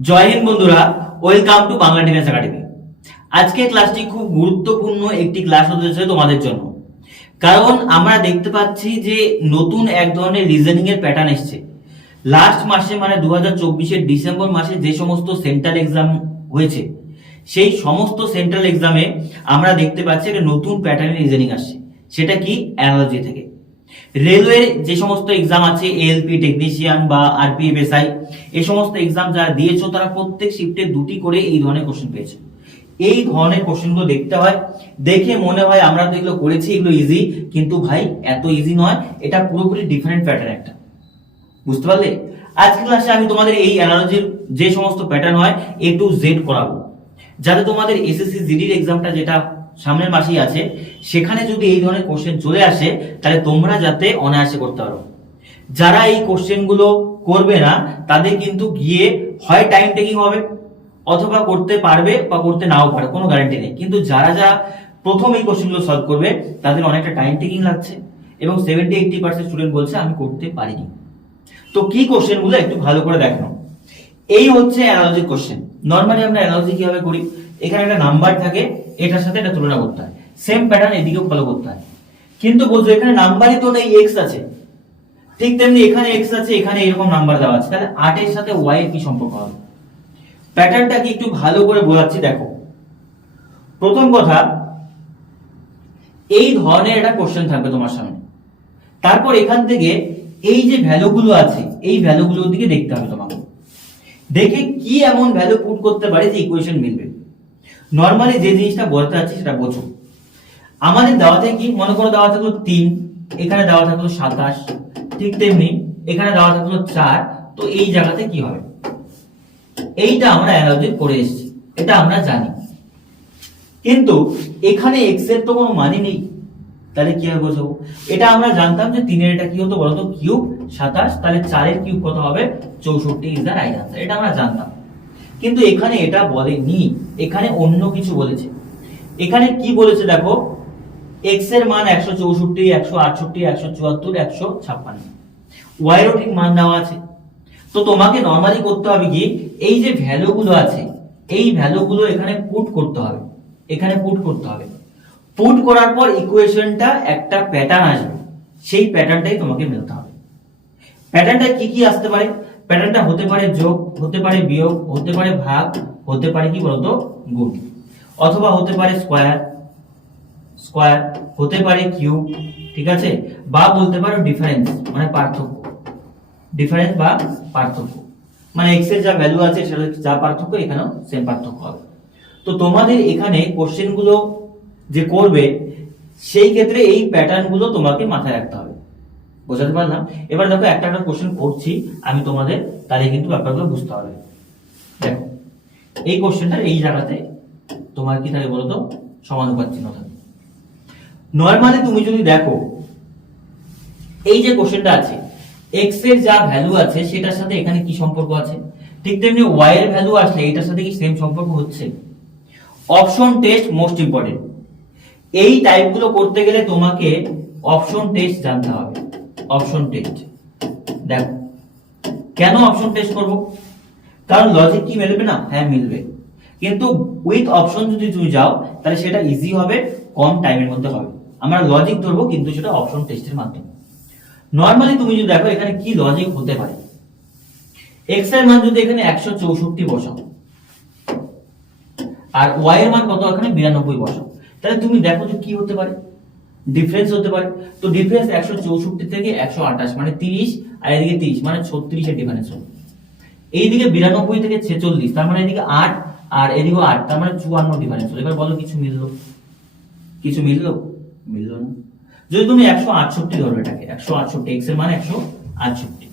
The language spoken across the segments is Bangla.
জয় হিন্দ বন্ধুরা welcome to Bangla defence academy আজকে ক্লাসটি খুব গুরুত্বপূর্ণ একটি ক্লাস হতে চলেছে তোমাদের জন্য। কারণ আমরা দেখতে পাচ্ছি যে নতুন এক ধরনের রিজনিং এর প্যাটার্ন এসছে। লাস্ট মাসে মানে দু হাজার ডিসেম্বর মাসে যে সমস্ত সেন্ট্রাল এক্সাম হয়েছে, সেই সমস্ত সেন্ট্রাল এক্সামে আমরা দেখতে পাচ্ছি একটা নতুন প্যাটার্নের রিজনিং আসছে। সেটা কি? অ্যানালজি থেকে। রেলওয়ের যে সমস্ত এক্সাম আছে এএলপি টেকনিশিয়ান বা আরপিএফএসআই এই সমস্ত এক্সাম যারা দিয়েছ, তারা প্রত্যেক শিফটে দুটি করে এই ধরনের কোশ্চেন পেয়েছে। এই ধরনের কোশ্চেনগুলো দেখতে হয়, দেখে মনে হয় আমরা তো এগুলো করেছি, এগুলো ইজি কিন্তু ভাই, এত ইজি নয়, এটা পুরোপুরি ডিফারেন্ট প্যাটার্ন একটা। বুঝতে পারলে? আজকে ক্লাসে আমি তোমাদের এই অ্যানালজির যে সমস্ত প্যাটার্ন হয় এ টু জেড করাবো। যাতে তোমাদের এসএসসি জিডির এক্সামটা যেটা সামনের মাসেই আছে। সেখানে যদি এই ধরনের কোশ্চেন চলে আসে, তাহলে তোমরা যাতে অনায়াসে করতে পারো। যারা এই কোশ্চেনগুলো করবে না, তাদের কিন্তু গিয়ে হয় টাইম টেকিং হবে, অথবা করতে পারবে বা করতে নাও পারে, কোনো গ্যারান্টি নেই। কিন্তু যারা যারা প্রথম এই কোশ্চেনগুলো সলভ করবে, তাদের অনেকটা টাইম টেকিং লাগছে এবং সেভেন্টি এইটটি পার্সেন্ট স্টুডেন্ট বলছে, আমি করতে পারিনি। তো কি কোশ্চেনগুলো একটু ভালো করে দেখানো এই হচ্ছে অ্যানালজি কোশ্চেন নর্মালি আমরা অ্যানালজি কীভাবে করি? এখানে একটা নাম্বার থাকে এটার সাথে এটা তুলনা করতে হয়। সেম প্যাটার্ন এদিকেও ফলো করতে হয়। কিন্তু বলছো এখানে নাম্বারই তো নেই এক্স আছে। ঠিক তেমনি এখানে এক্স আছে, এখানে এরকম নাম্বার দেওয়া আছে। তাহলে আটের সাথে ওয়াই এর কি সম্পর্ক হবে? প্যাটার্নটা কি একটু ভালো করে বোঝাচ্ছি, দেখো। প্রথম কথা, এই ধরনের একটা কোশ্চেন থাকবে তোমার সামনে। তারপর এখান থেকে এই যে ভ্যালুগুলো আছে, এই ভ্যালুগুলোর দিকে দেখতে হবে তোমাকে। দেখে কি এমন ভ্যালু পুট করতে পারে যে ইকুয়েশন মিলবে। নর্মালি যে জিনিসটা বলতে চাচ্ছি সেটা বোঝো। আমাদের দেওয়া থাকে কি? মনে করো দেওয়া থাকল তিন, এখানে দেওয়া থাকল সাতাশ, ঠিক তেমনি এখানে দেওয়া থাকল চার, তো এই জায়গাতে কি হবে? এইটা আমরা অ্যানালজি করে এসেছি, এটা আমরা জানি। কিন্তু এখানে এক্সের তো কোনো মানে নেই। তাহলে কি হবে বোঝাবো এটা আমরা জানতাম যে তিনের এটা কি হতো বলতো? কিউব, সাতাশ, তাহলে চারের কিউব কত হবে? চৌষট্টি ইজ দ্য রাইট আনসার এটা আমরা জানতাম। কিন্তু এখানে এটা বলেনি। এখানে অন্য কিছু বলেছে। এখানে কি বলেছে দেখো? এক্সের মান একশো চৌষট্টি, একশো আটষট্টি, একশো চুয়াত্তর, একশো ছাপ্পান্ন। ওয়াইয়েরও ঠিক মান দেওয়া আছে। তো তোমাকে নর্মালি করতে হবে কি? এই যে ভ্যালুগুলো আছে, এই ভ্যালুগুলো এখানে পুট করতে হবে। এখানে পুট করতে হবে। পুট করার পর ইকুয়েশনটা একটা প্যাটার্ন আসবে। সেই প্যাটার্নটাই তোমাকে মিলতে হবে। প্যাটার্নটা কি কি আসতে পারে? প্যাটার্নটা হতে পারে যোগ, হতে পারে বিয়োগ, হতে পারে ভাগ, হতে পারে কি বলতো? গুণ। অথবা হতে পারে স্কোয়ার স্কোয়ার হতে পারে কিউব ঠিক আছে? বা বলতে পারো ডিফারেন্স মানে পার্থক্য। ডিফারেন্স বা পার্থক্য। মানে এক্সের যা ভ্যালু আছে, সেটা যা পার্থক্য, এখানেও সেম পার্থক্য হবে। তো তোমাদের এখানে কোশ্চেনগুলো যে করবে, সেই ক্ষেত্রে এই প্যাটার্নগুলো তোমাকে মাথায় রাখতে হবে। বোঝাতে পারলাম। এবার দেখো একটা একটা কোশ্চেন করছি, আমি তোমাদের, তাহলে কিন্তু ব্যাপারগুলো বুঝতে হবে। দেখো, এই কোশ্চেনটা এই জায়গাতে তোমার কি থাকে বলতো? সমানুপাত চিহ্ন থাকে। নর্মালি তুমি যদি দেখো, এই যে কোশ্চেনটা আছে এক্সের যা ভ্যালু আছে, সেটার সাথে এখানে কি সম্পর্ক আছে? ঠিক তেমনি ওয়াই এর ভ্যালু আসলে এটার সাথে কি সেম সম্পর্ক হচ্ছে? অপশন টেস্ট মোস্ট ইম্পর্টেন্ট এই টাইপগুলো করতে গেলে তোমাকে অপশন টেস্ট জানতে হবে। অপশন টেস্ট দেখো, কেন অপশন টেস্ট করব? কারণ লজিক কি মিলবে না? হ্যাঁ মিলবে। কিন্তু উইথ অপশন যদি তুমি যাও, তাহলে সেটা ইজি হবে, কম টাইমের মধ্যে হবে। আমরা লজিক ধরবো, কিন্তু সেটা অপশন টেস্টের মাধ্যমে। নর্মালি তুমি যদি দেখো, এখানে কি লজিক হতে পারে? এক্সের মান যদি এখানে একশো চৌষট্টি বসাও, আর ওয়াই এর মান কত? এখানে বিরানব্বই বসাও। তাহলে তুমি দেখো যে কি হতে পারে। ডিফারেন্স হতে পারে। তো ডিফারেন্স একশো চৌষট্টি থেকে একশো আঠাশ মানে তিরিশ, আর এদিকে তিরিশ মানে ছত্রিশের ডিফারেন্স হবে এইদিকে বিরানব্বই থেকে ছেচল্লিশ, তার মানে এদিকে আট, আর এদিকে আট, তার মানে চুয়ান্ন ডিফারেন্স এবার বলো, কিছু মিললো? কিছু মিললো? মিললো না। যদি তুমি একশো আটষট্টি ধরো এটাকে, একশো আটষট্টি এক্সের মানে একশো আটষট্টি।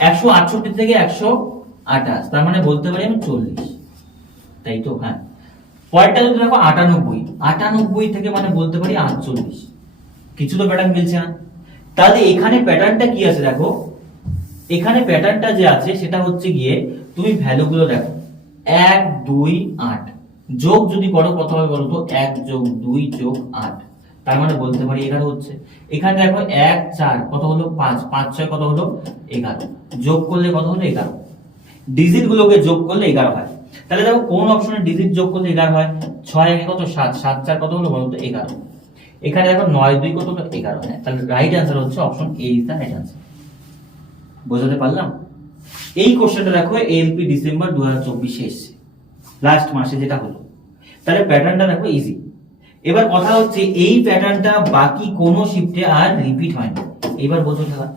একশো আটষট্টি থেকে একশো আঠাশ, তার মানে বলতে পারি আমি চল্লিশ। তাই তো? হ্যাঁ। পরেরটা যদি দেখো, আটানব্বই আটানব্বই থেকে মানে বলতে পারি আটচল্লিশ। কিছু তো প্যাটার্ন মিলছে না। তাহলে এখানে প্যাটার্নটা কি আছে দেখো? এখানে প্যাটার্নটা যে আছে, সেটা হচ্ছে গিয়ে তুমি ভ্যালুগুলো দেখো। এক, দুই, আট। যোগ যদি করো কত হবে তো এক যোগ দুই যোগ আট। তার মানে বলতে পারি এগারো হচ্ছে। এখানে দেখো এক, চার, কত হলো? পাঁচ। পাঁচ, ছয় কত হলো? এগারো। যোগ করলে কত হলো? এগারো। ডিজিট গুলোকে যোগ করলে এগারো হয়। তাহলে দেখো কোন অপশনে ডিজিট যোগ করলে এগারো হয়? ছয় একে কত? সাত। সাত, চার কত হলো বলতো? এগারো। এখানে দেখো নয়, দুই কত এগারো। হ্যাঁ তাহলে রাইট অ্যান্সার হচ্ছে option A is the right answer বোঝাতে পারলাম? এই কোশ্চেনটা দেখো এলপি ডিসেম্বর দু হাজার চব্বিশে এসছে। লাস্ট মাসে যেটা হলো। তাহলে প্যাটার্নটা দেখো ইজি এবার কথা হচ্ছে এই প্যাটার্নটা বাকি কোনো শিফটে আর রিপিট হয় না এবার বোঝো খেলা।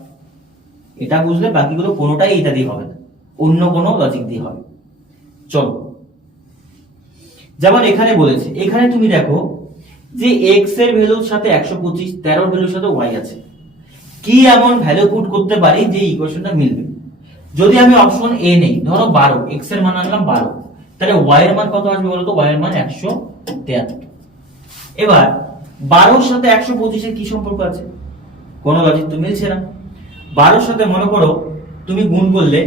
এটা বুঝলে বাকিগুলো কোনোটাই এটা দিয়ে হবে না। অন্য কোনো লজিক দিয়ে হবে। চলো। যেমন এখানে বলেছে, এখানে তুমি দেখো যে এক্সের ভ্যালুর সাথে একশো পঁচিশ, তেরোর ভ্যালুর সাথে ওয়াই আছে। কি এমন ভ্যালু পুট করতে পারি যে ইকুয়েশনটা মিলবে? যদি আমি অপশন এ নেই, ধরো বারো এক্সের মান আনলাম বারো, তাহলে ওয়াই এর মান কত আসবে বলতো? ওয়াই এর মান একশো তেয়াত্তর এবার, বারোর সাথে একশো পঁচিশের কি সম্পর্ক আছে? কোনো লজিক তো মিলছে না। বারোর সাথে মনে করো, তুমি গুণ করলে,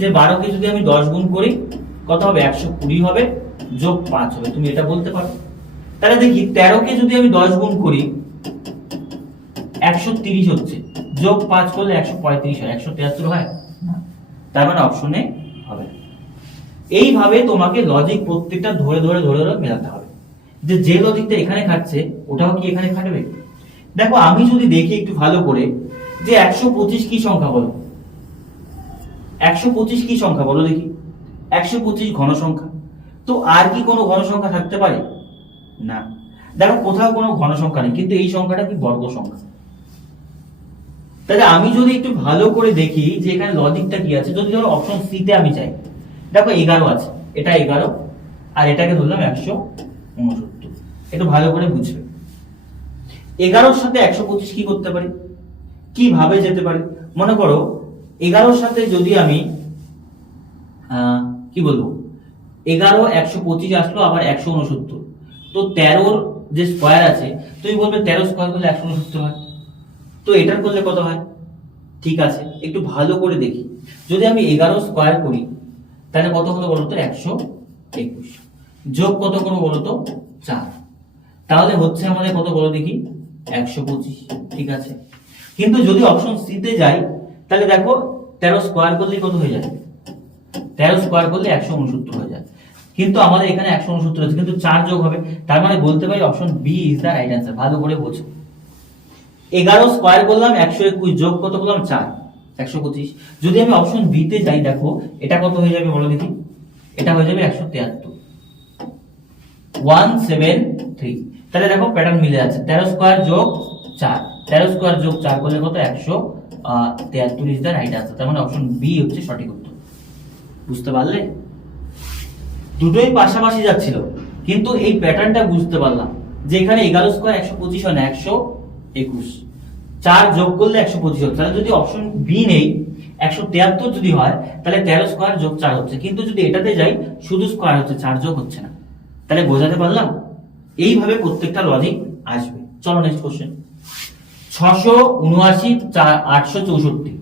যে বারোকে যদি আমি দশ গুণ করি কত হবে? একশো কুড়ি হবে, যোগ পাঁচ হবে। তুমি এটা বলতে পারো। তাহলে দেখি, তেরোকে যদি আমি দশ গুণ করি, একশো তিরিশ হচ্ছে। যোগ পাঁচ করলে একশো পঁয়ত্রিশ হয়। একশো তিয়াত্তর হয়। তার মানে অপশনে হবে। এইভাবে তোমাকে লজিক প্রত্যেকটা ধরে ধরে ধরে ধরে মেলাতে হবে। যে যে লজিকটা এখানে খাচ্ছে ওটাও কি এখানে খাটবে? দেখো, আমি যদি দেখি একটু ভালো করে, যে একশো পঁচিশ কি সংখ্যা বলো? একশো পঁচিশ কি সংখ্যা বলো দেখি। একশো পঁচিশ ঘন সংখ্যা তো আর কি কোনো ঘন সংখ্যা থাকতে পারে? না। দেখো, কোথাও কোনো ঘন সংখ্যা নেই, কিন্তু এই সংখ্যাটা কি বর্গ সংখ্যা? তাহলে আমি যদি একটু ভালো করে দেখি যে এখানে লজিকটা কি আছে, যদি ধরো অপশন সি তে আমি চাই দেখো, এগারো আছে, এটা এগারো, আর এটাকে ধরলাম একশো উনসত্তর। একটু ভালো করে বুঝবে। এগারোর সাথে একশো পঁচিশ কি করতে পারি? কীভাবে যেতে পারি? মনে করো, এগারোর সাথে যদি আমি কি বলব? এগারো, একশো পঁচিশ আসলো, আবার একশো উনসত্তর তো তেরোর যে স্কোয়ার আছে, তুমি বলবে তেরো স্কোয়ার করলে একশো উনসত্তর হয়। তো এটার করলে কত হয়? ঠিক আছে, একটু ভালো করে দেখি। যদি আমি এগারো স্কোয়ার করি, তাহলে কত হলো বলতো একশো একুশ। যোগ কত করব বলতো চার। তাহলে হচ্ছে আমাদের কত বলো দেখি? একশো পঁচিশ। ঠিক আছে। কিন্তু যদি অপশন সিতে যাই, তাহলে দেখো তেরো স্কোয়ার করলে কত হয়ে যাবে? তেরো স্কোয়ার করলে একশো উনসত্তর হয়ে যায়। কিন্তু আমাদের এখানে একশো উনসত্তর আছে কিন্তু চার যোগ হবে। তার মানে বলতে পারি option B is the right answer ভালো করে বোঝো। এগারো স্কোয়ার করলাম, একশো একুশ যোগ কত করলাম? চার। একশো পঁচিশ। যদি আমি অপশন বি তে যাই, দেখো, এটা কত হয়ে যাবে বলো দেখি? এটা হয়ে যাবে একশো তিয়াত্তর। ওয়ান সেভেন থ্রি তাহলে দেখো প্যাটার্ন মিলে যাচ্ছে তেরো স্কোয়ার যোগ চার। তেরো স্কোয়ার যোগ চার করলে কত? একশো তেয়াত্তর ইজ দ্য রাইট আনসার তার মানে অপশন বি হচ্ছে সঠিক উত্তর। বুঝতে পারলে? দুটোই পাশাপাশি যাচ্ছিল, কিন্তু এই প্যাটার্নটা বুঝতে পারলাম যে এখানে এগারো স্কোয়ার একশো পঁচিশ হয় না একশো একুশ। চার যোগ করলে একশো পঁচিশ হচ্ছে তাহলে যদি অপশন বি নেই, একশো তেয়াত্তর যদি হয়, তাহলে তেরো স্কোয়ার যোগ চার হচ্ছে। কিন্তু যদি এটাতে যাই, শুধু স্কোয়ার হচ্ছে, চার যোগ হচ্ছে না। তাহলে বোঝাতে পারলাম? এইভাবে প্রত্যেকটা লজিক আসবে। চলো নেক্সট কোশ্চেন ছশো উনআশি চার আটশো চৌষট্টি।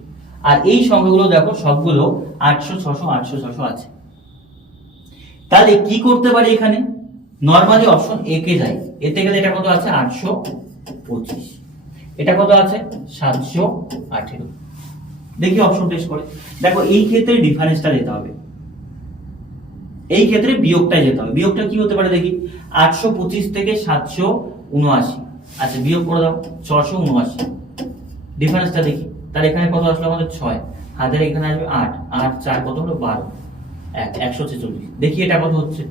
আর এই সংখ্যাগুলো দেখো, সবগুলো আটশো, ছশো আটশো, ছশো আছে। তাহলে কি করতে পারি এখানে? নর্মালি অপশন এ কে যাই। এতে গেলে এটা কত আছে? আটশো পঁচিশ। এটা কত আছে? সাতশো আঠেরো। দেখি অপশন টেস্ট করে। দেখো, এই ক্ষেত্রে ডিফারেন্সটা যেতে হবে। এই ক্ষেত্রে বিয়োগটাই যেতে হবে। বিয়োগটা কি হতে পারে দেখি? আটশো পঁচিশ থেকে সাতশো উনআশি। আচ্ছা বিয়োগ করে দাও। ছশো উনআশি। ডিফারেন্সটা দেখি। তাহলে এখানে কত আসলো? আমাদের ছয়। হাতের এখানে আসবে আট আট চার কত হলো বারো? এক, একশো ছেচল্লিশ। দেখি এটা কত হচ্ছে?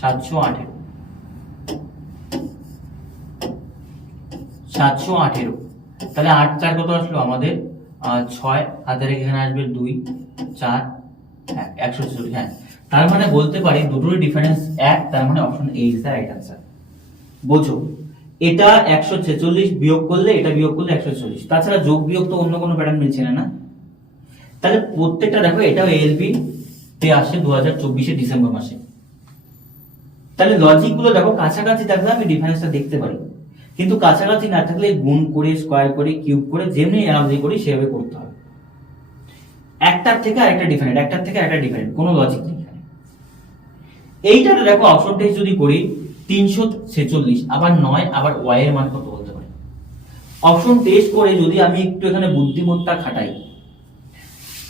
সাতশো আঠেরো। সাতশো আঠেরো। তাহলে আট চার কত আসলো আমাদের? ছয়, হাজার এখানে আসবে দুই, চার, এক, একশো ছেচল্লিশ। হ্যাঁ তার মানে বলতে পারি দুটোরই ডিফারেন্স এক, তার মানে option A is the right answer বোঝো? এটা একশো ছেচল্লিশ বিয়োগ করলে, এটা বিয়োগ করলে একশো ছেচল্লিশ। তাছাড়া যোগ বিয়োগ তো অন্য কোনো প্যাটার্ন মিলছে না না? তাহলে প্রত্যেকটা দেখো, এটাও এলবি তে আসে দু হাজার চব্বিশে ডিসেম্বর মাসে। তাহলে লজিকগুলো দেখো, কাছাকাছি থাকলে আমি ডিফারেন্সটা দেখতে পারি। কিন্তু কাছাকাছি না থাকলে গুণ করে স্কোয়ার করে কিউব করে, যেমনি অ্যানালাইজ করি, সেভাবে করতে হবে। একটার থেকে আরেকটা ডিফারেন্ট একটার থেকে আরেকটা ডিফারেন্ট কোনো লজিক নেই এইটাতে দেখো অপশন টেস্ট যদি করি, তিনশো ছেচল্লিশ, আবার নয়, আবার ওয়াই এর মান কত বলতে পারি? অপশন টেস্ট করে যদি আমি একটু এখানে বুদ্ধিমত্তা খাটাই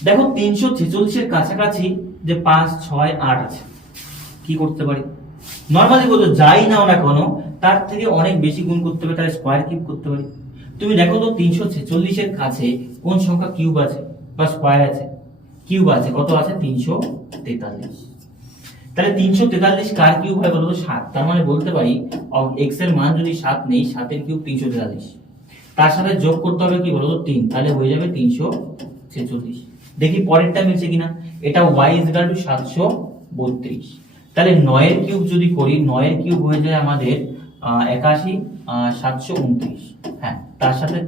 দেখো, তিনশো ছেচল্লিশের কাছাকাছি যে পাঁচ, ছয়, আট আছে, কি করতে পারি? নর্মালি বলতো যাই নাও না কেন, তার থেকে অনেক বেশি গুণ করতে হবে, তাহলে স্কোয়ার কিউব করতে পারি। তুমি দেখো তো, তিনশো ছেচল্লিশের কাছে কোন সংখ্যা কিউব আছে বা স্কোয়ার আছে? কিউব আছে, কত আছে? তিনশো তেতাল্লিশ। তাহলে তিনশো তেতাল্লিশ কার কিউব হয় বলতো? সাত। তার মানে বলতে পারি এক্সের মান যদি সাত নেই, সাতের কিউব তিনশো তেতাল্লিশ। তার সাথে যোগ করতে হবে কি বলতো? তিন। তাহলে হয়ে যাবে তিনশো ছেচল্লিশ। দেখি পরেরটা মিলছে কিনা। এটা ওয়াই ইজ টু সাতশো বত্রিশ। তাহলে নয়ের কিউব যদি করি, নয়ের কিউব হয়ে যায় আমাদের একাশি সাতশো উনত্রিশ। হ্যাঁ তার সাথে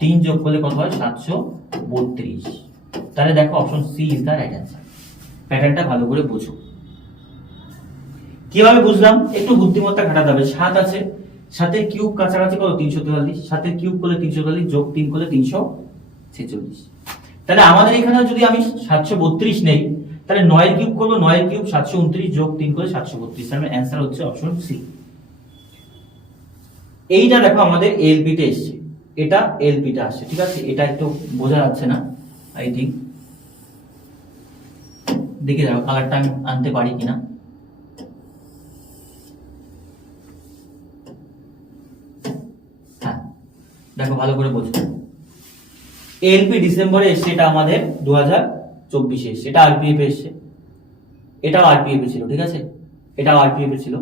তিন যোগ করলে কত হয়? সাতশো বত্রিশ। তাহলে দেখো option C is the right answer প্যাটার্নটা ভালো করে বুঝো। কীভাবে বুঝলাম? একটু বুদ্ধিমত্তা খাটাতে হবে। সাত আছে। সাথে কিউব কাছাকাছি কত? তিনশো তেতাল্লিশ। সাথে কিউব করলে তিনশো তেতাল্লিশ, যোগ তিন করলে তিনশো ছেচল্লিশ। তাহলে আমাদের এখানে যদি আমি সাতশো বত্রিশ নেই, তাহলে নয়ের কিউব করব নয়ের কিউব সাতশো উনত্রিশ যোগ তিন করে সাতশো বত্রিশ তাহলে অ্যান্সার হচ্ছে অপশন সি এইটা দেখো আমাদের এলপিতে এসছে। এটা এলপিতে আসছে, ঠিক আছে? এটা একটু বোঝা যাচ্ছে না আই থিঙ্ক দেখে দেখো কালারটা আমি আনতে পারি কিনা। হ্যাঁ দেখো ভালো করে বোঝো। এলপি ডিসেম্বরে এসছে, এটা আমাদের দু হাজার চব্বিশে এসছে। এটা আরপিএফ এসছে। এটাও আরপিএফ ছিল, ঠিক আছে? এটাও আরপিএফ ছিল।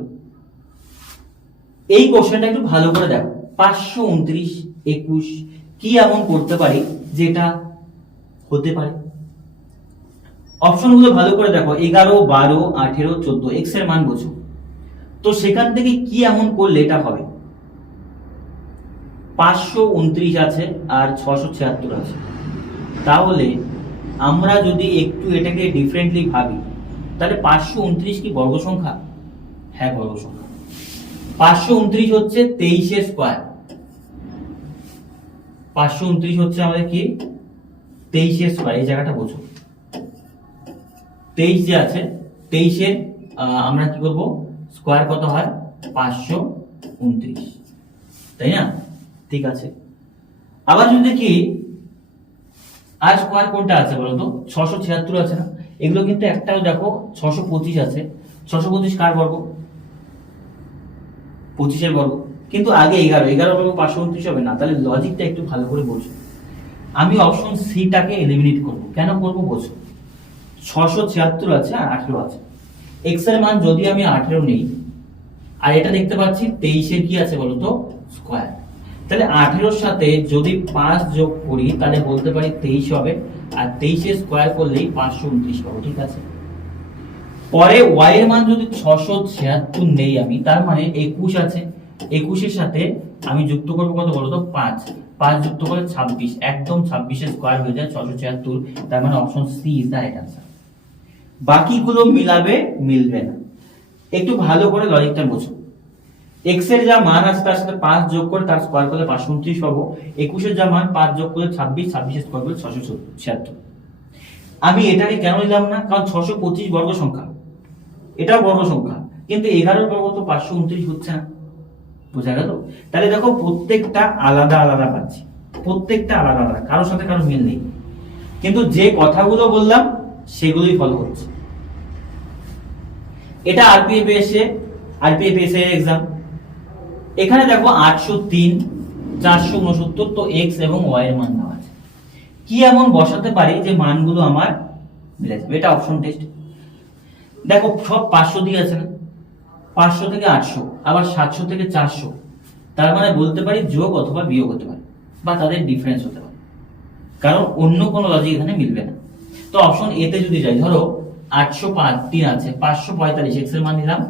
এই কোশ্চেনটা একটু ভালো করে দেখো। পাঁচশো উনত্রিশ, একুশ, কি এমন করতে পারি যেটা হতে পারে? অপশনগুলো ভালো করে দেখো। এগারো, বারো, আঠেরো, চোদ্দ এক্সের মান বোঝো। তো সেখান থেকে কি এমন করলে এটা হবে? পাঁচশো উনত্রিশ আছে আর ছশো ছিয়াত্তর আছে। তাহলে আমরা যদি একটু এটাকে ডিফারেন্টলি ভাবি, তাহলে পাঁচশো উনত্রিশ কি বর্গ সংখ্যা? হ্যাঁ বর্গ সংখ্যা। পাঁচশো উনত্রিশ হচ্ছে তেইশের স্কোয়ার পাঁচশো উনত্রিশ হচ্ছে আমাদের কি? তেইশের স্কোয়ার এই জায়গাটা বোঝো। তেইশ যে আছে তেইশের আমরা কি করব? স্কোয়ার কত হয়? পাঁচশো উনত্রিশ। তাই না? ঠিক আছে। আবার যদি দেখি, আর স্কোয়ার কোনটা আছে বলতো? ছশো ছিয়াত্তর আছে না? এগুলো কিন্তু একটাও দেখো, ছশো পঁচিশ আছে। ছশো পঁচিশ কার বর্গ? পঁচিশের বর্গ। কিন্তু আগে এগারো। এগারো বর্গ পাঁচশো উনত্রিশ হবে না। তাহলে লজিকটা একটু ভালো করে বোঝো। আমি অপশন সিটাকে এলিমিনেট করব। কেন করব বোঝো ছশো ছিয়াত্তর আছে আর আঠেরো আছে। এক্সের মান যদি আমি আঠেরো নেই, আর এটা দেখতে পাচ্ছি, তেইশের কি আছে বলতো? স্কোয়ার তাহলে আঠেরোর সাথে যদি পাঁচ যোগ করি, তাহলে বলতে পারি তেইশ হবে। আর তেইশে স্কোয়ার করলেই পাঁচশো উনত্রিশ পাবো, ঠিক আছে? পরে ওয়াই এর মান যদি ছশো ছিয়াত্তর নেই আমি, তার মানে একুশ আছে। একুশের সাথে আমি যুক্ত করব কত বলতো? পাঁচ। পাঁচ যুক্ত করে ছাব্বিশ, একদম ছাব্বিশের স্কোয়ার হয়ে যায় ছশো ছিয়াত্তর, তার মানে option C is the right answer বাকিগুলো মিলাবে, মিলবে না। একটু ভালো করে লজিকটা বোঝো। এক্সের যা মান আছে তার সাথে পাঁচ যোগ করে তার স্কোয়ার করলে পাঁচশো উনত্রিশ পাবো একুশের যা মান পাঁচ যোগ করলে ছাব্বিশ, ছাব্বিশের স্কোয়ার করলে ছশো ছিয়াত্তর। আমি এটাকে কেন নিলাম না? কারণ ছশো পঁচিশ বর্গ সংখ্যা। এটাও বর্গ সংখ্যা। কিন্তু এগারোর বর্গ তো পাঁচশো উনত্রিশ হচ্ছে না। বোঝা গেল? তাহলে দেখো, প্রত্যেকটা আলাদা আলাদা পাচ্ছি। প্রত্যেকটা আলাদা আলাদা। কারোর সাথে কারও মিল নেই। কিন্তু যে কথাগুলো বললাম, সেগুলোই ফলো হচ্ছে। এটা আরপিএফ এসে আরপিএফ এসে এক্সাম এখানে দেখো আটশো তিন, চারশো উনসত্তর, তো এক্স এবং ওয়াই এর মান দেওয়া আছে। কি এমন বসাতে পারি যে মানগুলো আমার মিলে যাবে? এটা অপশন টেস্ট দেখো, সব পাঁচশো দিয়ে আছে না? পাঁচশো থেকে আটশো, আবার সাতশো থেকে চারশো। তার মানে বলতে পারি যোগ অথবা বিয়োগ হতে পারে, বা তাদের ডিফারেন্স হতে পারে। কারণ অন্য কোনো লজিক এখানে মিলবে না। তো অপশন এতে যদি যাই, ধরো আটশো পাঁচ তিন আছে, পাঁচশো পঁয়তাল্লিশ এক্সের মান নিলাম।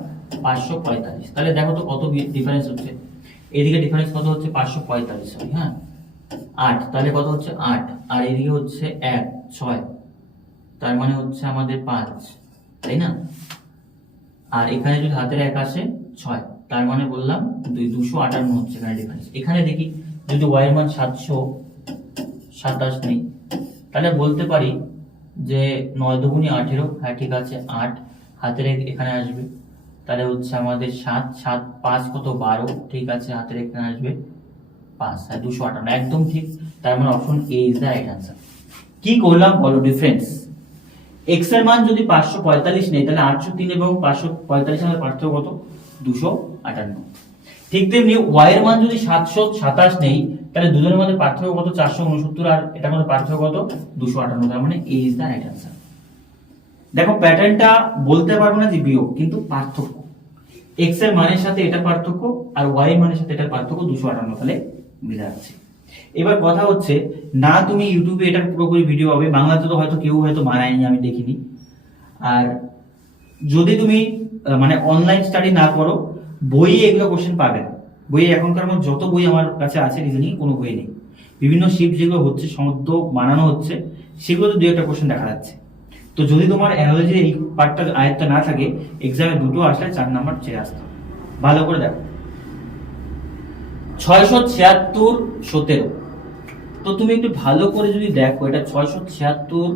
পাঁচশো পঁয়তাল্লিশ। তাহলে দেখো তো কত ডিফারেন্স হচ্ছে। এদিকে ডিফারেন্স কত হচ্ছে? পাঁচশো পঁয়তাল্লিশ হ্যাঁ? আট, তাহলে কত হচ্ছে? আট। আর এদিকে হচ্ছে এক, ছয়। তার মানে হচ্ছে আমাদের পাঁচ, তাই না? আর এখানে যদি হাতের এক আসে, ছয়। তার মানে বললাম দুই, দুশো আটান্ন হচ্ছে এখানে ডিফারেন্স এখানে দেখি যদি ওয়াই মান সাতশো সাতাশ নেই, তাহলে বলতে পারি যে নয় দুগুণি আঠেরো হ্যাঁ ঠিক আছে, আট। হাতের এক এখানে আসবে। তাহলে হচ্ছে আমাদের সাত সাত, পাঁচ কত বারো? ঠিক আছে, হাতের এখানে আসবে পাঁচ হ্যাঁ দুশো আটান্ন, একদম ঠিক। তার মানে option A is the right answer কি করলাম বলো ডিফারেন্স এক্সের মান যদি পাঁচশো পঁয়তাল্লিশ নেই, তাহলে আটশো তিন এবং পাঁচশো পঁয়তাল্লিশ এর পার্থক্য কত? দুশো আটান্ন। ঠিক তেমনি ওয়াই এর মান যদি সাতশো সাতাশ নেই, তাহলে দুজনের মধ্যে পার্থক্য কত? চারশো উনসত্তর, আর এটার মধ্যে পার্থক্য কত? দুশো আটান্ন, তার মানে A is the right answer দেখো প্যাটার্নটা বলতে পারব না যে বিয়োগ, কিন্তু পার্থক্য। এক্সের মানের সাথে এটার পার্থক্য আর ওয়াই এর মানের সাথে এটার পার্থক্য দুশো আটান্ন তাহলে মিলে যাচ্ছে। এবার কথা হচ্ছে, না তুমি ইউটিউবে এটার পুরোপুরি ভিডিও পাবে, বাংলাতে তো হয়তো কেউ হয়তো বানায়নি, আমি দেখিনি। আর যদি তুমি মানে অনলাইন স্টাডি না করো, বইয়ে এগুলো কোশ্চেন পাবে না। বইয়ে এখনকার মধ্যে যত বই আমার কাছে আছে রিজনিং কোনো বই নেই। বিভিন্ন শিপ যেগুলো হচ্ছে সমস্ত বানানো হচ্ছে, সেগুলোতে দু একটা কোশ্চেন দেখা যাচ্ছে। তো যদি তোমার অ্যানালজির এই পার্টটা আয়ত্ত না থাকে এক্সামে দুটো আসলে চার নাম্বার চেয়ে আসতে। ভালো করে দেখো। ছয়শো ছিয়াত্তর সতেরো। তো তুমি একটু ভালো করে যদি দেখো, এটা ছয়শো ছিয়াত্তর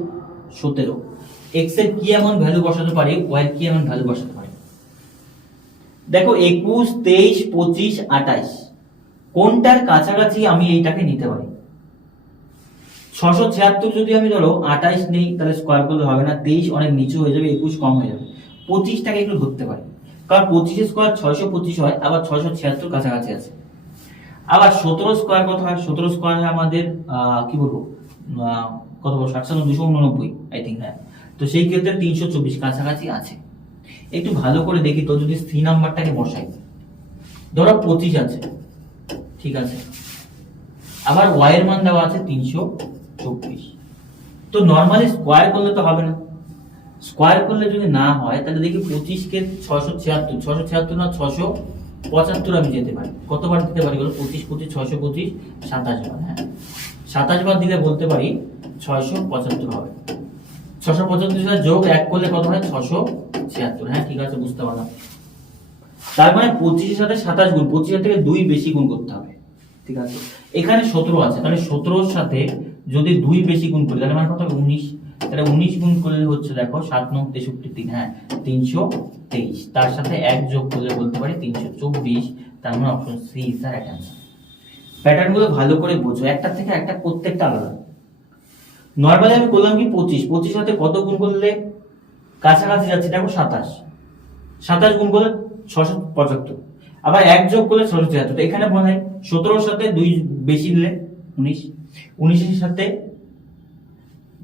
সতেরো। এক্সের কি এমন ভ্যালু বসাতে পারে ওয়াই কি এমন ভ্যালু বসাতে পারে? দেখো, একুশ, তেইশ, পঁচিশ আঠাইশ কোনটার কাছাকাছি আমি এইটাকে নিতে পারি? ছশো ছিয়াত্তর যদি আমি ধরো আঠাইশ নেই, তাহলে স্কোয়ার করলে হবে না, তেইশ অনেক নিচু হয়ে যাবে, একুশ কম হয়ে যাবে। পঁচিশটাকে একটু ধরতে পারি। কারণ পঁচিশে স্কোয়ার ছয়শো পঁচিশ হয়, আবার ছয়শো ছিয়াত্তর কাছাকাছি আছে। আবার সতেরো স্কোয়ার কত হয়? সতেরো স্কোয়ার হয় আমাদের কি বলব? কত বলব? ষাট সাত দুশো উননব্বই আই থিঙ্ক হ্যাঁ। তো সেই ক্ষেত্রে তিনশো চব্বিশ কাছাকাছি আছে। একটু ভালো করে দেখি তো যদি সি নাম্বারটাকে বসাই। ধরো পঁচিশ আছে, ঠিক আছে। আবার ওয়াই এর মান দেওয়া আছে তিনশো। চব্বিশ। তো নর্মালি স্কোয়ার করলে তো হবে না। স্কোয়ার করলে যদি না হয়, তাহলে দেখি পঁচিশকে ছশো ছিয়াত্তর ছশো ছিয়াত্তর না ছশো পঁচাত্তর আমি যেতে পারি। কতবার দিতে পারি বলো? পঁচিশ পঁচিশ ছশো পঁচিশ, সাতাশ বার হ্যাঁ? সাতাশ বার দিলে বলতে পারি ছয়শো পঁচাত্তর হবে। ছশো পঁচাত্তর সাথে যোগ এক করলে কত হয়? ছশো ছিয়াত্তর হ্যাঁ? ঠিক আছে, বুঝতে পারলাম। তার মানে পঁচিশের সাথে সাতাশ গুণ, পঁচিশের থেকে দুই বেশি গুণ করতে হবে। ঠিক আছে? এখানে সতেরো আছে, তাহলে সতেরোর সাথে যদি দুই বেশি গুণ করি, তাহলে মানে কত হবে? উনিশ। তাহলে উনিশ গুণ করলে হচ্ছে দেখো, সাত নং তেষট্টি তিন হ্যাঁ তিনশো তেইশ। তার সাথে এক যোগ করলে বলতে পারি তিনশো চব্বিশ। তার মানে option C is the right answer প্যাটার্নগুলো ভালো করে বোঝো। একটা থেকে একটা প্রত্যেকটা আলাদা। নর্মালি আমি করলাম কি পঁচিশ। পঁচিশ সাথে কত গুণ করলে? কাছাকাছি যাচ্ছে, দেখো সাতাশ। সাতাশ গুণ করলে ছশো পঁচাত্তর। আবার এক যোগ করলে ছশো ছিয়াত্তর। এখানে মনে হয় সতেরোর সাথে দুই বেশি দিলে উনিশ। উনিশের সাথে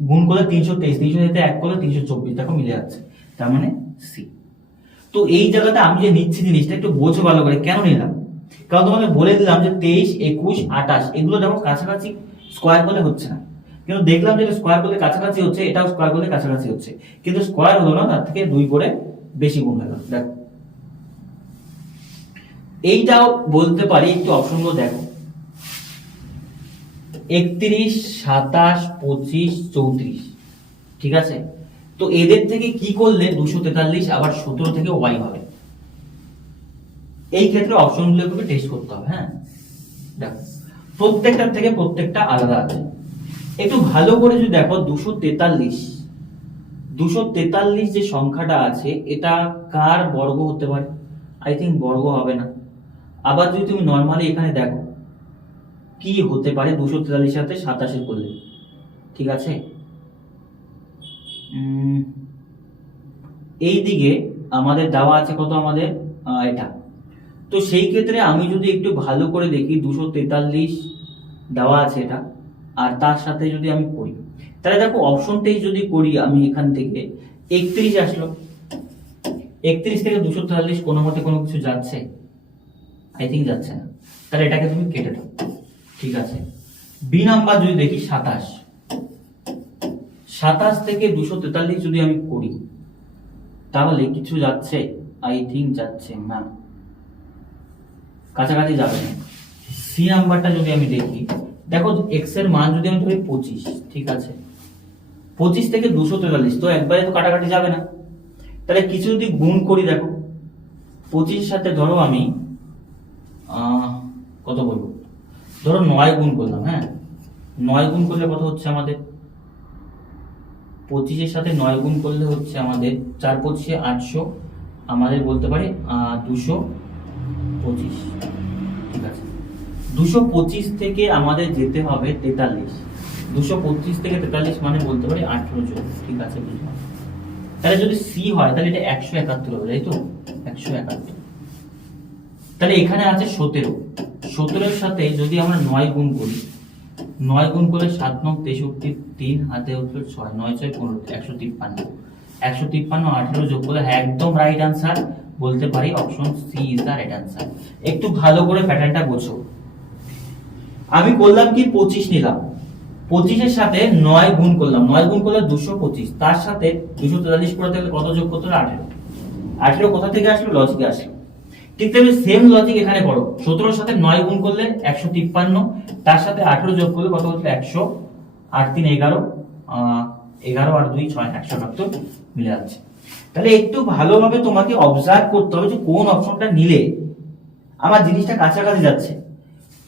গুণ করলে তিনশো তেইশ, তিনশো সাথে এক করলে তিনশো চব্বিশ, দেখো মিলে যাচ্ছে। তার মানে সি। তো এই জায়গাতে আমি যে নিচ্ছি জিনিসটা একটু বোঝো ভালো করে, কেন নিলাম? কারণ তোমাকে বলে দিলাম যে তেইশ, একুশ, আঠাশ, এগুলো দেখো কাছাকাছি স্কোয়ার করলে হচ্ছে না। কিন্তু দেখলাম যে স্কোয়ার করলে কাছাকাছি হচ্ছে, এটাও স্কোয়ার করলে কাছাকাছি হচ্ছে। কিন্তু স্কোয়ার হলো না, তার থেকে দুই করে বেশি গুণ হলো। দেখো। এইটাও বলতে পারি, একটু অপশনগুলো দেখো। একত্রিশ, সাতাশ, পঁচিশ, চৌত্রিশ। ঠিক আছে? তো এদের থেকে কি করলে দুশো তেতাল্লিশ আবার সতেরো থেকে ওয়াই হবে? এই ক্ষেত্রে অপশনগুলোকে টেস্ট করতে হবে হ্যাঁ? দেখো, প্রত্যেকটার থেকে প্রত্যেকটা আলাদা আছে। একটু ভালো করে যদি দেখো, দুশো তেতাল্লিশ দুশো তেতাল্লিশ যে সংখ্যাটা আছে, এটা কার বর্গ হতে পারে? আই থিঙ্ক বর্গ হবে না। আবার যদি তুমি নর্মালি এখানে দেখো কি হতে পারে দুশো তেতাল্লিশ সাথে সাতাশের করলে? ঠিক আছে? এই দিকে আমাদের দেওয়া আছে কত আমাদের? এটা। তো সেই ক্ষেত্রে আমি যদি একটু ভালো করে দেখি, দুশো তেতাল্লিশ দেওয়া আছে এটা, আর তার সাথে যদি আমি করি। তাহলে দেখো অপশন তেইশ যদি করি আমি এখান থেকে, একত্রিশ আসলো। একত্রিশ থেকে দুশো তেতাল্লিশ কোনো মতে কোনো কিছু যাচ্ছে? আই থিঙ্ক যাচ্ছে না। তাহলে এটাকে তুমি কেটে দাও। ঠিক আছে। বি নাম্বার যদি দেখি, সাতাশ। সাতাশ থেকে দুশো তেতাল্লিশ যদি আমি করি, তাহলে কিছু যাচ্ছে? আই থিঙ্ক যাচ্ছে না কাছাকাছি যাবে না। সি নাম্বারটা যদি আমি দেখি, দেখো এক্সের মান যদি আমি ধরি পঁচিশ, ঠিক আছে? পঁচিশ থেকে দুশো তেতাল্লিশ, তো একবারে তো কাটাকাটি যাবে না। তাহলে কিছু যদি গুণ করি, দেখো। পঁচিশ সাথে ধরো আমি কত বলব? ধরো নয় গুণ করলাম হ্যাঁ? নয় গুণ করলে কত হচ্ছে আমাদের? পঁচিশের সাথে নয় গুণ করলে হচ্ছে আমাদের চার পঁচিশে আটশো, আমাদের বলতে পারি দুশো পঁচিশ। ঠিক আছে? দুশো পঁচিশ থেকে আমাদের যেতে হবে তেতাল্লিশ। দুশো পঁচিশ থেকে তেতাল্লিশ মানে বলতে পারি আঠেরো জন। ঠিক আছে, বুঝলাম? তাহলে যদি সি হয়, তাহলে এটা একশো একাত্তর হবে, তাই তো? একশো একাত্তর। তাহলে এখানে আছে সতেরো। সতেরোর সাথে যদি আমরা নয় গুণ করি, নয় গুণ করে সাত নং তেষট্টি তিন, হাতে উঠল ছয়, নয় ছয় পনেরো, একশো তিপ্পান্ন। একশো তিপ্পান্ন, আঠেরো যোগ করলে একদম রাইট আনসার বলতে পারি option C is the right answer একটু ভালো করে প্যাটার্নটা বোঝো। আমি করলাম কি পঁচিশ নিলাম। পঁচিশের সাথে নয় গুণ করলাম। নয় গুণ করলে দুশো পঁচিশ। তার সাথে দুশো তেতাল্লিশ করে থাকলে কত যোগ করতে হলো আঠেরো। আঠেরো কোথা থেকে আসলো? লজিকে আসলো। ঠিক তেমনি সেম লজিক এখানে করো। সতেরোর সাথে নয় গুণ করলে একশো তিপ্পান্ন, তার সাথে আঠেরো যোগ করলে কত হচ্ছে একশো? আট তিন এগারো এগারো আর দুই ছয়, একশো আটাত্তর মিলে যাচ্ছে। তাহলে একটু ভালোভাবে তোমাকে অবজার্ভ করতে হবে যে কোন অপশনটা নিলে আমার জিনিসটা কাছাকাছি যাচ্ছে।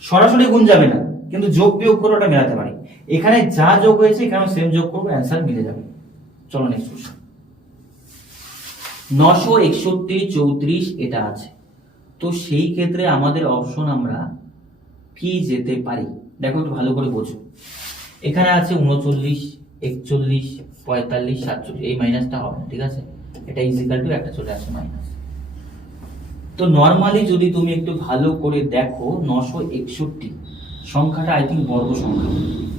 সরাসরি গুণ যাবে না, কিন্তু যোগ বিয়োগ করে ওটা মেলাতে পারি। এখানে যা যোগ হয়েছে এখানে সেম যোগ করব অ্যান্সার মিলে যাবে। চলো নেক্সট কোশ্চেন নশো একষট্টি চৌত্রিশ এটা আছে। তো সেই ক্ষেত্রে আমাদের অপশন আমরা কি যেতে পারি? দেখো একটু ভালো করে বোঝো। এখানে আছে উনচল্লিশ, একচল্লিশ, পঁয়তাল্লিশ, সাতচল্লিশ, এই মাইনাসটা হবে না ঠিক আছে? এটা ইজিক্যাল টু একটা চলে আসে মাইনাস তো নর্মালি যদি তুমি একটু ভালো করে দেখো, নশো একষট্টি, সংখ্যাটা আই থিঙ্ক বর্গ সংখ্যা।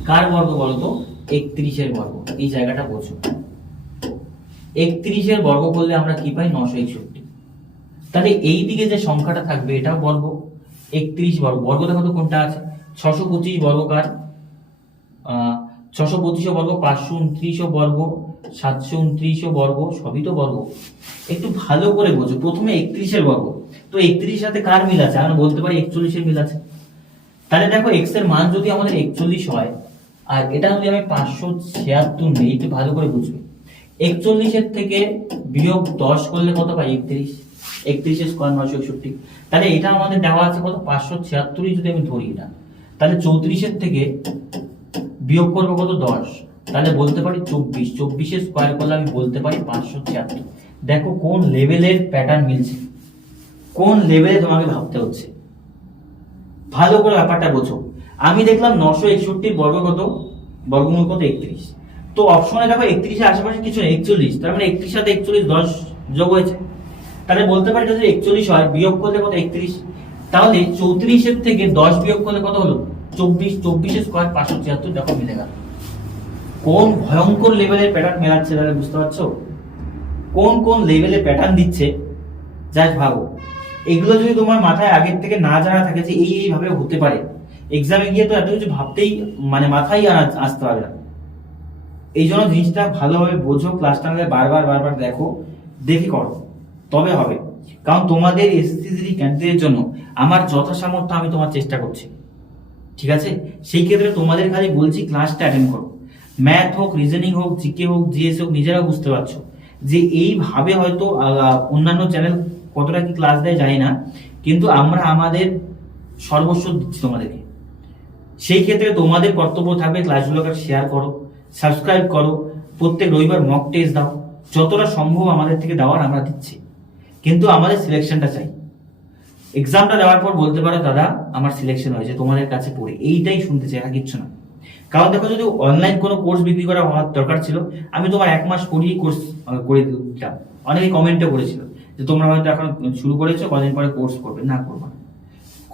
কার বর্গ বলো তো? একত্রিশের বর্গ। এই জায়গাটা বোঝো। একত্রিশের বর্গ করলে আমরা কি পাই? নশো একষট্টি। তাহলে এই দিকে যে সংখ্যাটা থাকবে, এটাও বর্গ। একত্রিশ বর্গ বর্গ দেখো তো কোনটা আছে? ছশো পঁচিশ বর্গকার ছশো পঁচিশও বর্গ, পাঁচশো উনত্রিশও বর্গ, সাতশো উনত্রিশও বর্গ, সবই তো বর্গ। একটু ভালো করে বোঝো, প্রথমে একত্রিশের বর্গ। তো একত্রিশ সাথে কার মিল আছে? আমরা বলতে পারি একচল্লিশের মিল আছে। তাহলে দেখো এক্সের মান যদি আমাদের একচল্লিশ হয়, আর এটা যদি আমি পাঁচশো ছিয়াত্তর নেই, একটু ভালো করে বুঝবে। একচল্লিশের থেকে বিয়োগ দশ করলে কত পাই? একত্রিশ। একত্রিশের স্কোয়ার নশো একষট্টি। তাহলে এটা আমাদের দেওয়া আছে কত? পাঁচশো ছিয়াত্তরই যদি আমি ধরি এটা। তাহলে চৌত্রিশের থেকে বিয়োগ করব কত? দশ। তাহলে বলতে পারি চব্বিশ। চব্বিশে স্কোয়ার করলে আমি বলতে পারি পাঁচশো ছিয়াত্তর। দেখো কোন লেভেলের প্যাটার্ন মিলছে? কোন লেভেলে তোমাকে ভাবতে হচ্ছে? ভালো করে ব্যাপারটা বোঝো। আমি দেখলাম নশো একষট্টির বর্গ কত? বর্গমূল কত? একত্রিশ। তো অপশনে দেখো একত্রিশের আশেপাশে কিছু নেই একচল্লিশ। তার মানে একত্রিশ সাথে একচল্লিশ দশ যোগ হয়েছে। তাহলে বলতে পারি যদি একচল্লিশ হয়, বিয়োগ করলে কত? একত্রিশ। তাহলে চৌত্রিশের থেকে দশ বিয়োগ করলে কত হলো? চব্বিশ। চব্বিশের স্কোয়ার পাঁচশো ছিয়াত্তর দেখো মিলে গেল। কোন ভয়ঙ্কর লেভেলের প্যাটার্ন মেলাচ্ছে তাহলে বুঝতে পারছ? কোন কোন লেভেলের প্যাটার্ন দিচ্ছে? জাস্ট ভাবো। এগুলো যদি তোমার মাথায় আগের থেকে না জানা থাকে যে এই এইভাবে হতে পারে এক্সামে গিয়ে তো এত কিছু ভাবতেই মানে মাথায় আসতে পারবে না। এই জন্য জিনিসটা ভালোভাবে বোঝো ক্লাসটা বারবার বারবার দেখো, দেখে করো। তবে হবে। কারণ তোমাদের এসএসসি ক্যান্ডিডেটের জন্য আমার যথাসামর্থ্য আমি তোমার চেষ্টা করছি। ঠিক আছে? সেই ক্ষেত্রে তোমাদের খালি বলছি ক্লাসটা অ্যাটেন্ড করো। ম্যাথ হোক রিজনিং হোক জিকে হোক জিএস হোক, নিজেরা বুঝতে পারছ। যে এইভাবে হয়তো অন্যান্য চ্যানেল কতটা কি ক্লাস দেয় যায় না। কিন্তু আমরা আমাদের সর্বস্ব দিচ্ছি তোমাদেরকে। সেই ক্ষেত্রে তোমাদের কর্তব্য থাকবে ক্লাসগুলোকে শেয়ার করো সাবস্ক্রাইব করো। প্রত্যেক রবিবার মক টেস্ট দাও। যতটা সম্ভব আমাদের থেকে দেওয়ার আমরা দিচ্ছি। কিন্তু আমাদের সিলেকশনটা চাই। এক্সামটা দেওয়ার পর বলতে পারো, দাদা, আমার সিলেকশন হয়েছে, তোমাদের কাছে পড়ে। এইটাই শুনতে চাই, আর কিচ্ছু না। কারণ দেখো, যদি অনলাইন কোনো কোর্স বিক্রি করা হওয়ার দরকার ছিল, আমি তোমার এক মাস পরেই কোর্স করে দিতাম। অনেকে কমেন্টও করেছিল যে, তোমরা হয়তো এখন শুরু করেছ, কদিন পরে কোর্স করবে। না, করব না।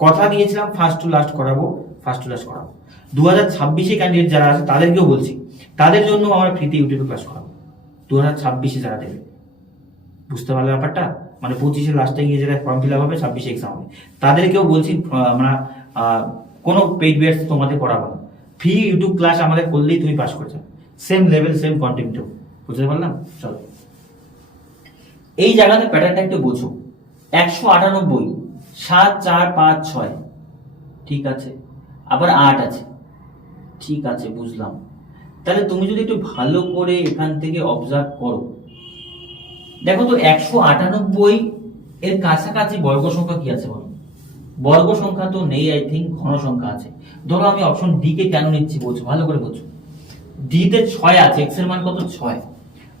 কথা দিয়েছিলাম ফার্স্ট টু লাস্ট করাবো ফার্স্ট টু লাস্ট করাবো। দু হাজার ছাব্বিশে ক্যান্ডিডেট যারা আছে, তাদেরকেও বলছি, তাদের জন্য আমরা ফ্রিতে ইউটিউবে ক্লাস করাবো। দু হাজার ছাব্বিশে যারা দেবে। বুঝতে পারলে ব্যাপারটা? মানে পঁচিশে লাস্টে গিয়ে যেটা ফর্ম ফিল আপ হবে, ছাব্বিশে এক্সাম হবে। তাদেরকেও বলছি আমরা কোনো পেইড বেয়ার্স তোমাদের করাবো না। ফ্রি ইউটিউব ক্লাস আমাদের করলেই তুমি পাস করে যাবে সেম লেভেল সেম কন্টেন্টও বুঝতে পারলাম? চলো। এই জায়গাতে প্যাটার্নটা একটু বোঝো। একশো আটানব্বই, সাত, চার, পাঁচ, ছয়। ঠিক আছে? আবার আট আছে। ঠিক আছে, বুঝলাম। তাহলে তুমি যদি একটু ভালো করে এখান থেকে অবজার্ভ করো। দেখো তো একশো আটানব্বই এর কাছাকাছি বর্গ সংখ্যা কি আছে বলো? বর্গ সংখ্যা তো নেই আই থিঙ্ক ঘন সংখ্যা আছে। ধরো আমি অপশন ডি কে কেন নিচ্ছি বলছো? ভালো করে বলছো। ডি তে ছয় আছে এক্সের মান কত? ছয়।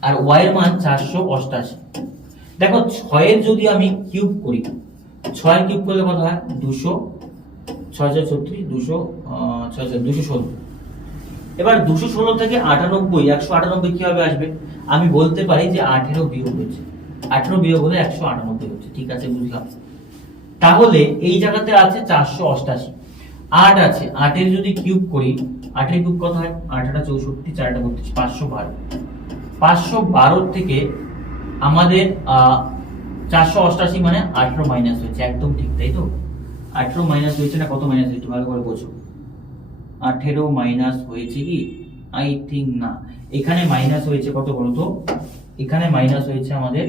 আর ওয়াই এর মান চারশো অষ্টাশি। দেখো, ছয়ের যদি আমি কিউব করি ছয় কিউব করলে কত হয়? দুশো, ছয় ছয় ছত্রিশ, দুশো ছয় ছয় দুশো ষোলো। এবার দুশো ষোলো থেকে আটানব্বই, একশো আটানব্বই কীভাবে আসবে? আমি বলতে পারি যে আঠেরো বিয়োগ হয়েছে। আঠেরো বিয়োগ হলে একশো আটানব্বই হচ্ছে, ঠিক আছে, বুঝলাম। তাহলে এই জায়গাতে আছে চারশো অষ্টাশি। আট আছে, আটের যদি কিউব করি, আটের কিউব কত হয়? আটটা চৌষট্টি, চারটা বত্রিশ, পাঁচশো বারো। পাঁচশো বারো থেকে আমাদের চারশো অষ্টাশি মানে আঠেরো মাইনাস হয়েছে, একদম ঠিক, তাই তো? আঠেরো মাইনাস হয়েছে না, কত মাইনাস হয়েছে, ভালো করে বোঝো। আঠেরো মাইনাস হয়েছে কি? আই থিঙ্ক না। এখানে মাইনাস হয়েছে কত বলো তো? এখানে মাইনাস হয়েছে আমাদের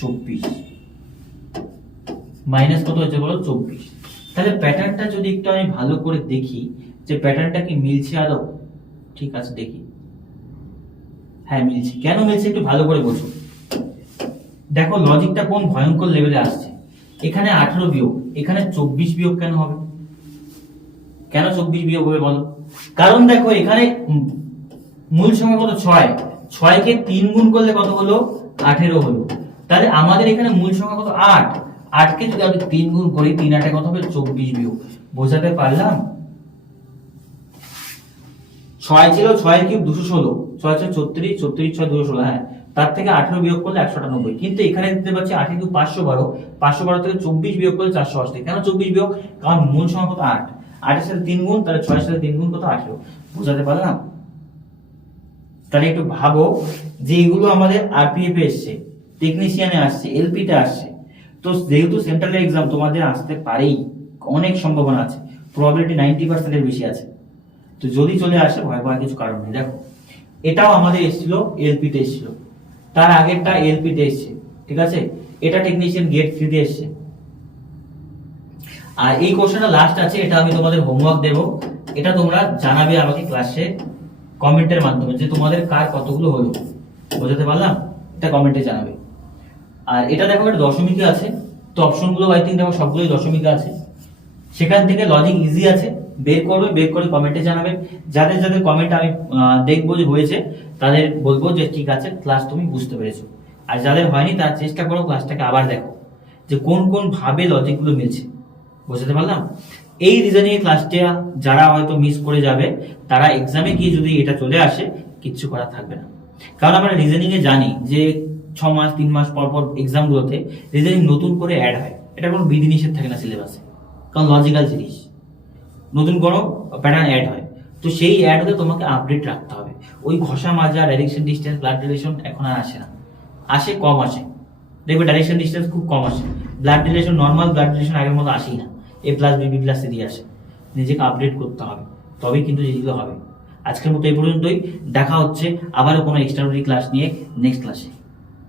চব্বিশ। মাইনাস কত হয়েছে বলো? চব্বিশ। তাহলে প্যাটার্নটা যদি একটু আমি ভালো করে দেখি, যে প্যাটার্নটা কি মিলছে আদৌ? ঠিক আছে, দেখি। হ্যাঁ মিলছে। কেন মিলছে একটু ভালো করে বোঝো। দেখো লজিকটা কোন ভয়ঙ্কর লেভেলে আসছে? এখানে আঠারো বিয়োগ, এখানে চব্বিশ বিয়োগ কেন হবে? কেন চব্বিশ বিয়োগ হবে বলো? কারণ দেখো এখানে মূল সংখ্যা কত? ছয়। ছয়কে তিন গুণ করলে কত হলো? আঠেরো হলো। তাহলে আমাদের এখানে মূল সংখ্যা কত? আট। আটকে যদি আমি তিন গুণ করি, তিন আটে কত হবে? চব্বিশ বিয়োগ। বোঝাতে পারলাম? ছয় ছিল ছয় কিউব দুশো ষোলো। ছয় ছয় ছত্রিশ ছত্রিশ ছয় দুশো ষোলো হ্যাঁ। তার থেকে আঠেরো বিয়োগ করলে একশো আটানব্বই। কিন্তু এখানে দিতে পারছি আঠেরো কিউব পাঁচশো বারো। পাঁচশো বারো থেকে চব্বিশ বিয়োগ করলে চারশো আশি কেন চব্বিশ বিয়োগ? কারণ মূল সংখ্যা কত? আট। আটের সাথে তিন গুণ, তাহলে ছয়ের সাথে তিন গুণ কত? আঠেরো। বোঝাতে পারলাম? তাহলে একটু ভাবো যে এগুলো আমাদের আরপিএফ এ এসছে টেকনিশিয়ানে আসছে এলপি তে আসছে। তো যেহেতু সেন্ট্রাল এক্সাম তোমাদের আসতে পারেই, অনেক সম্ভাবনা আছে প্রবাবিলিটি নাইনটি পার্সেন্টের বেশি আছে। তো যদি চলে আসে, ভয় পাওয়ার কিছু কারণ নেই। দেখো, এটাও আমাদের এসেছিল এলপি তে এসেছিল। তার আগেরটা এলপি তে এসছে, ঠিক আছে? এটা টেকনিশিয়ান গেট থ্রি তে এসছে। আর এই কোশ্চেনটা লাস্ট আছে, এটা আমি তোমাদের হোমওয়ার্ক দেব। এটা তোমরা জানাবে আমাকে ক্লাসে কমেন্টের মাধ্যমে যে তোমাদের কার কতগুলো হলো। বোঝাতে পারলাম? এটা কমেন্টে জানাবে। আর এটা দেখো একটা দশমিকে আছে। তো অপশনগুলো আই থিঙ্ক দেখো, সবগুলোই দশমিকে আছে। সেখান থেকে লজিক ইজি আছে। বের করবে, বের করে কমেন্টে জানাবে। যাদের যাদের কমেন্ট আমি দেখব যে হয়েছে, তাদের বলব যে ঠিক আছে ক্লাস তুমি বুঝতে পেরেছ। আর যাদের হয়নি, তার চেষ্টা করো ক্লাসটাকে আবার দেখো। যে কোন কোন ভাবে লজিকগুলো মিলছে। বুঝতে পারলাম? এই রিজনিং এর ক্লাসটা যারা হয়তো মিস করে যাবে, তারা এক্সামে গিয়ে যদি এটা চলে আসে, কিচ্ছু করা থাকবে না। কারণ আমরা রিজনিং এ জানি যে ছ মাস, তিন মাস পর পর এক্সাম গুলোতে রিজনিং নতুন করে অ্যাড হয়। এটা কোনো বিধিনিষেধ থাকে না সিলেবাসে কারণ লজিক্যাল জিনিস। নতুন কোনো প্যাটার্ন অ্যাড হয়। তো সেই অ্যাড হতে তোমাকে আপডেট রাখতে হবে। ওই ঘষা মাজা ডাইরেকশন ডিস্টেন্স ব্লাড রিলেশন এখন আর আসে না। আসে, কম আসে। দেখবে ডাইরেকশন ডিস্টেন্স খুব কম আসে। Blood relation normal blood relation আগের মতো আসেই না। A plus B B plus দিয়ে আসে। নিজেকে আপডেট করতে হবে। তবেই কিন্তু জিনিসগুলো হবে। আজকের মতো এই পর্যন্তই। দেখা হচ্ছে আবারও কোনো এক্সট্রাঅর্ডিনারি ক্লাস নিয়ে নেক্সট ক্লাসে